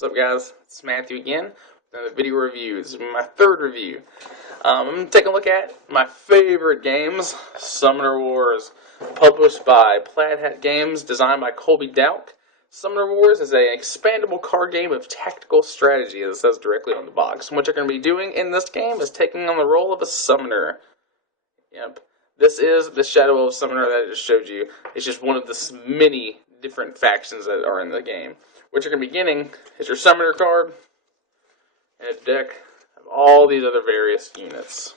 What's up, guys? It's Matthew again with another video review. This is my third review. I'm going to take a look at my favorite games, Summoner Wars, published by Plaid Hat Games, designed by Colby Dowk. Summoner Wars is an expandable card game of tactical strategy, as it says directly on the box. And what you're going to be doing in this game is taking on the role of a summoner. Yep. This is the Shadow Elf Summoner that I just showed you. It's just one of the many different factions that are in the game. What you're going to be getting is your Summoner card and a deck of all these other various units.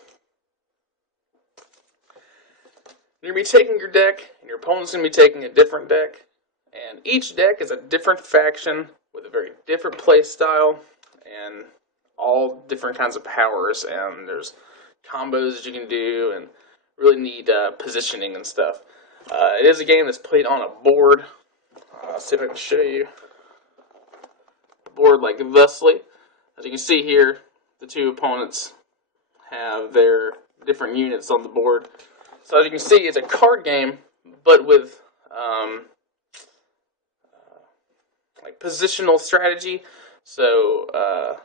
You're going to be taking your deck, and your opponent's going to be taking a different deck. And each deck is a different faction with a very different play style and all different kinds of powers. And there's combos that you can do and really neat positioning and stuff. It is a game that's played on a board. I'll see if I can show you. Board like thusly. As you can see here, the two opponents have their different units on the board. So as you can see, it's a card game, but with like positional strategy. So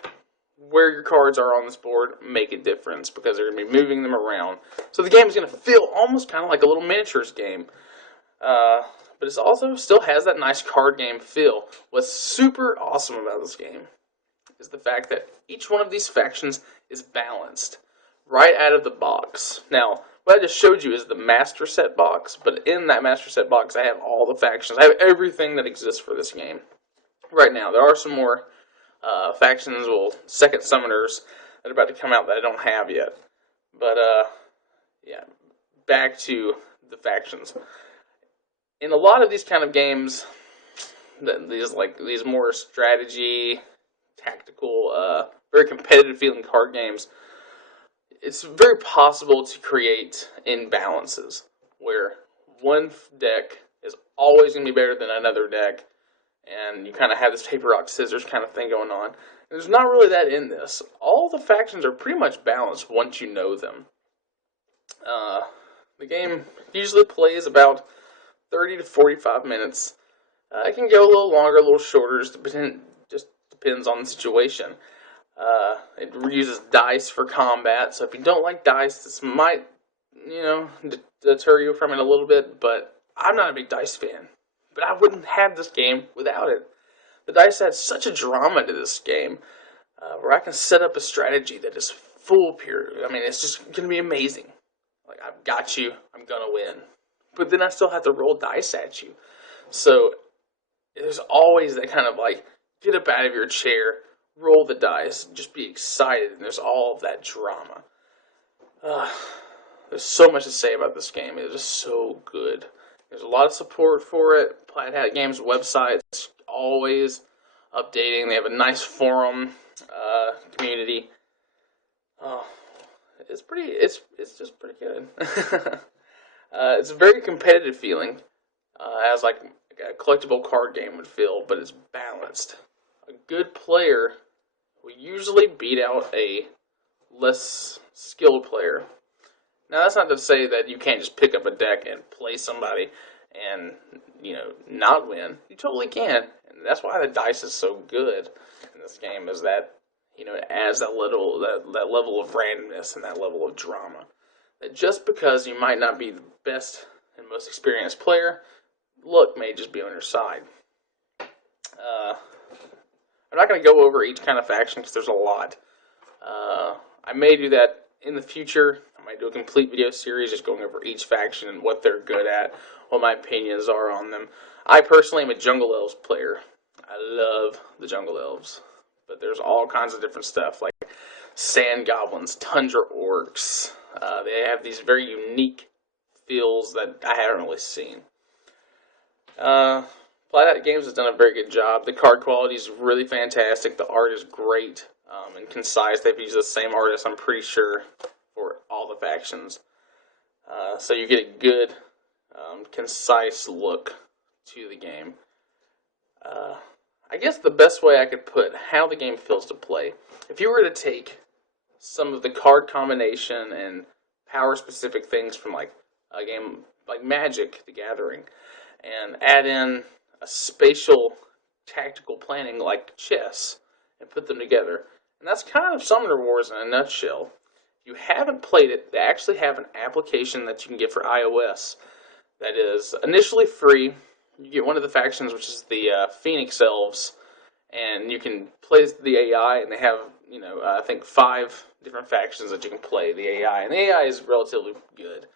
where your cards are on this board make a difference because they're going to be moving them around. So the game is going to feel almost kind of like a little miniatures game. But it also still has that nice card game feel. What's super awesome about this game is the fact that each one of these factions is balanced right out of the box. Now, what I just showed you is the master set box, but in that master set box I have all the factions. I have everything that exists for this game. Right now, there are some more factions, second summoners that are about to come out that I don't have yet. But, yeah, back to the factions. In a lot of these kind of games, these more strategy, tactical, very competitive feeling card games, it's very possible to create imbalances where one deck is always going to be better than another deck, and you kind of have this paper, rock, scissors kind of thing going on. And there's not really that in this. All the factions are pretty much balanced once you know them. The game usually plays about 30 to 45 minutes. It can go a little longer, a little shorter, just depends on the situation. It uses dice for combat, so if you don't like dice, this might, deter you from it a little bit, but I'm not a big dice fan. But I wouldn't have this game without it. The dice adds such a drama to this game, where I can set up a strategy that is foolproof. I mean, it's just going to be amazing. Like, I've got you, I'm going to win. But then I still have to roll dice at you. So there's always that kind of like, get up out of your chair, roll the dice, just be excited, and there's all of that drama. There's so much to say about this game. It is so good. There's a lot of support for it. Plaid Hat Games website is always updating. They have a nice forum community. It's just pretty good. It's a very competitive feeling, as like a collectible card game would feel, but it's balanced. A good player will usually beat out a less skilled player. Now, that's not to say that you can't just pick up a deck and play somebody and, not win. You totally can. And that's why the dice is so good in this game, is that, it adds that level of randomness and that level of drama. That just because you might not be the best and most experienced player, luck may just be on your side. I'm not going to go over each kind of faction because there's a lot. I may do that in the future. I might do a complete video series just going over each faction and what they're good at, what my opinions are on them. I personally am a Jungle Elves player. I love the Jungle Elves. But there's all kinds of different stuff, like Sand Goblins, Tundra Orcs. They have these very unique feels that I haven't really seen. Plaid Hat Games has done a very good job. The card quality is really fantastic. The art is great and concise. They've used the same artist, I'm pretty sure, for all the factions. So you get a good, concise look to the game. I guess the best way I could put how the game feels to play, if you were to take some of the card combination and power-specific things from like a game like Magic: The Gathering and add in a spatial tactical planning like chess and put them together. And that's kind of Summoner Wars in a nutshell. If you haven't played it, they actually have an application that you can get for iOS that is initially free. You get one of the factions, which is the Phoenix Elves, and you can play the AI, and they have, I think 5 different factions that you can play, the AI. And the AI is relatively good.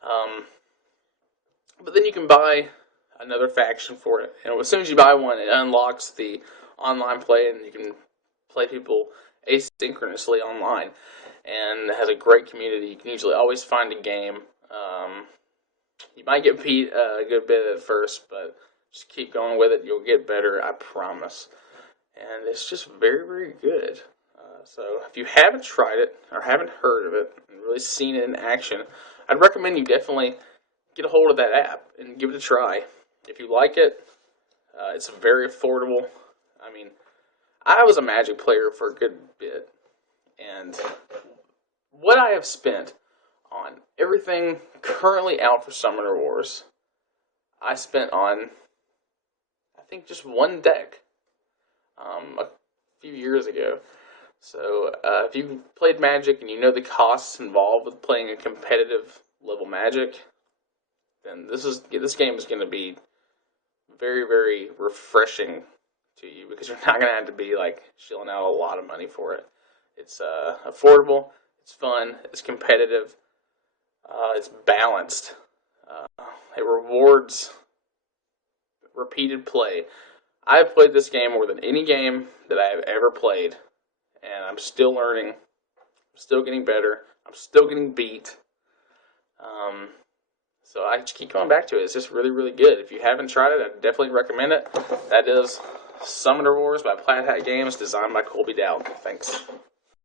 But then you can buy another faction for it. And as soon as you buy one, it unlocks the online play, and you can play people asynchronously online. And it has a great community. You can usually always find a game. You might get beat a good bit at first, but just keep going with it. You'll get better, I promise. And it's just very, very good. So if you haven't tried it or haven't heard of it and really seen it in action, I'd recommend you definitely get a hold of that app and give it a try. If you like it, it's very affordable. I mean, I was a Magic player for a good bit, and what I have spent on everything currently out for Summoner Wars, I spent on, I think, just one deck a few years ago. So if you played Magic and you know the costs involved with playing a competitive level Magic, then this game is going to be very, very refreshing to you, because you're not going to have to be like shilling out a lot of money for it. It's affordable, it's fun, it's competitive, it's balanced, it rewards repeated play. I have played this game more than any game that I have ever played, and I'm still learning, I'm still getting better, I'm still getting beat. So I just keep going back to it. It's just really, really good. If you haven't tried it, I definitely recommend it. That is Summoner Wars by Plaid Hat Games, designed by Colby Dowd. Thanks.